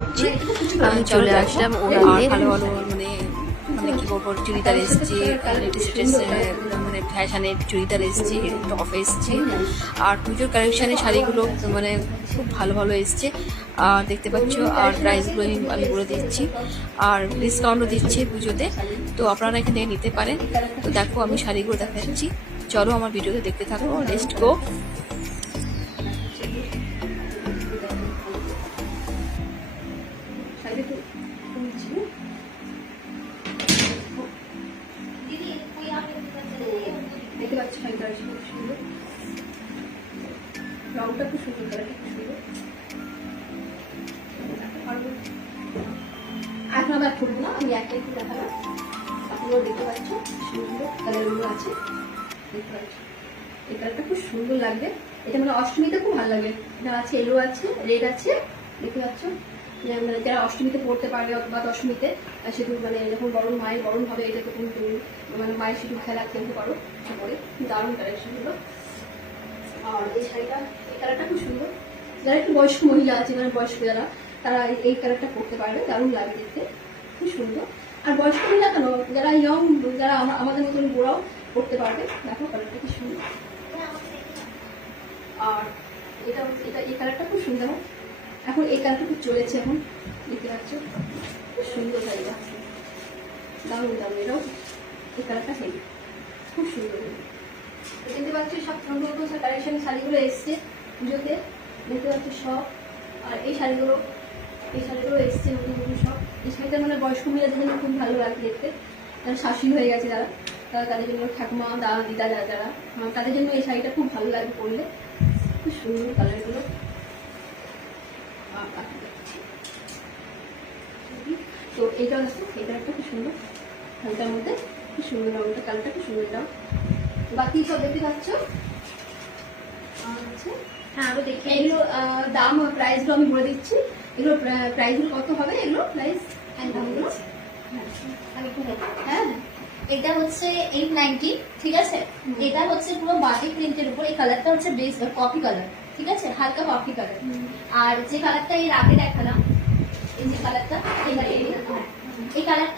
আমি চলে আসলাম ওরা ভালো ভালো মানে মানে কি বলবো চুড়িদার এসছে, মানে ফ্যাশনের চুড়িদার এসছে, টপ এসছে, আর পুজোর কালেকশানের শাড়িগুলো মানে খুব ভালো ভালো এসছে। আর দেখতে পাচ্ছ, আর প্রাইসগুলো আমি বলে দিচ্ছি, আর ডিসকাউন্টও দিচ্ছে পুজোতে, তো আপনারা এখান থেকে নিতে পারেন। তো দেখো আমি শাড়িগুলো দেখাচ্ছি, চলো আমার ভিডিওতে দেখতে থাকো, লেটস গো। দেখতে পাচ্ছি শাড়িটা খুব সুন্দর, রংটা খুব সুন্দর, কালারটা খুব সুন্দর। এখন আবার খুলবো না, আমি একটা একটু দেখালাম, আপনারাও দেখতে পাচ্ছ সুন্দর কালারগুলো আছে, দেখতে পাচ্ছ এই কালারটা খুব সুন্দর লাগবে। এটা মানে অষ্টমীতে খুব ভালো লাগে। এটা আছে এলো আছে, রেড আছে, দেখতে পাচ্ছ। মানে যারা অষ্টমীতে পড়তে পারবে অথবা দশমীতে সেটু মানে যখন মায়ের বরণ হবে, এটা তখন তুমি মানে মায়ের সেটু খেলা খেলতে পারো পরে, দারুণ কালেকশনগুলো। আর এই শাড়িটা, এই কালারটা খুব সুন্দর। যারা একটু বয়স্ক মহিলা আছে, মানে বয়স্ক যারা, তারা এই কালারটা পরতে পারবে, দারুণ লাগে দেখতে, খুব সুন্দর। আর বয়স্ক মহিলা কেন, যারা ইয়ং, যারা আমাদের মতন বুড়াও পরতে পারবে। দেখো কালারটা কি সুন্দর। আর এটা এই কালারটা খুব সুন্দর। এখন এই কালারটা খুব চলেছে, এখন দেখতে পাচ্ছ খুব সুন্দর শাড়িটা, দারুণ দারুণ। এটাও এই কালারটা হেভি, খুব সুন্দর। দেখতে পাচ্ছ সব সুন্দর সুন্দর কালেকশনের শাড়িগুলো এসছে পুজোতে, দেখতে পাচ্ছ সব। আর এই শাড়িগুলো এসছে নতুন নতুন সব। এই শাড়িটা মানে বয়স্ক মহিলাদের জন্য খুব ভালো লাগে দেখতে, যারা শাশুড়ি হয়ে গেছে যারা, তাদের জন্য, ঠাকুমা দাদা দিদা যারা, তাদের জন্য এই শাড়িটা খুব ভালো লাগে পরলে, খুব সুন্দর কালারগুলো। তো এইটাও আছে, এই কালারটা খুব সুন্দর, হালকার মধ্যে খুব সুন্দর, রঙটা কালারটা খুব সুন্দর। এটাও বাকি সব দেখতে পাচ্ছ। আচ্ছা হ্যাঁ, আরো দেখি এগুলো দাম প্রাইসগুলো আমি বলে দিচ্ছি। এগুলো প্রাইসগুলো কত হবে, এগুলো প্রাইস দামগুলো হ্যাঁ, এটা হচ্ছে 890, ঠিক আছে। এটা হচ্ছে পুরো বাটিক প্রিন্টের উপর, এই কালারটা হচ্ছে বেস কফি কালার, ঠিক আছে, হালকা কফি কালার। আর যে কালারটা এর আগে দেখালাম, এই যে কালারটা, এই কালারটা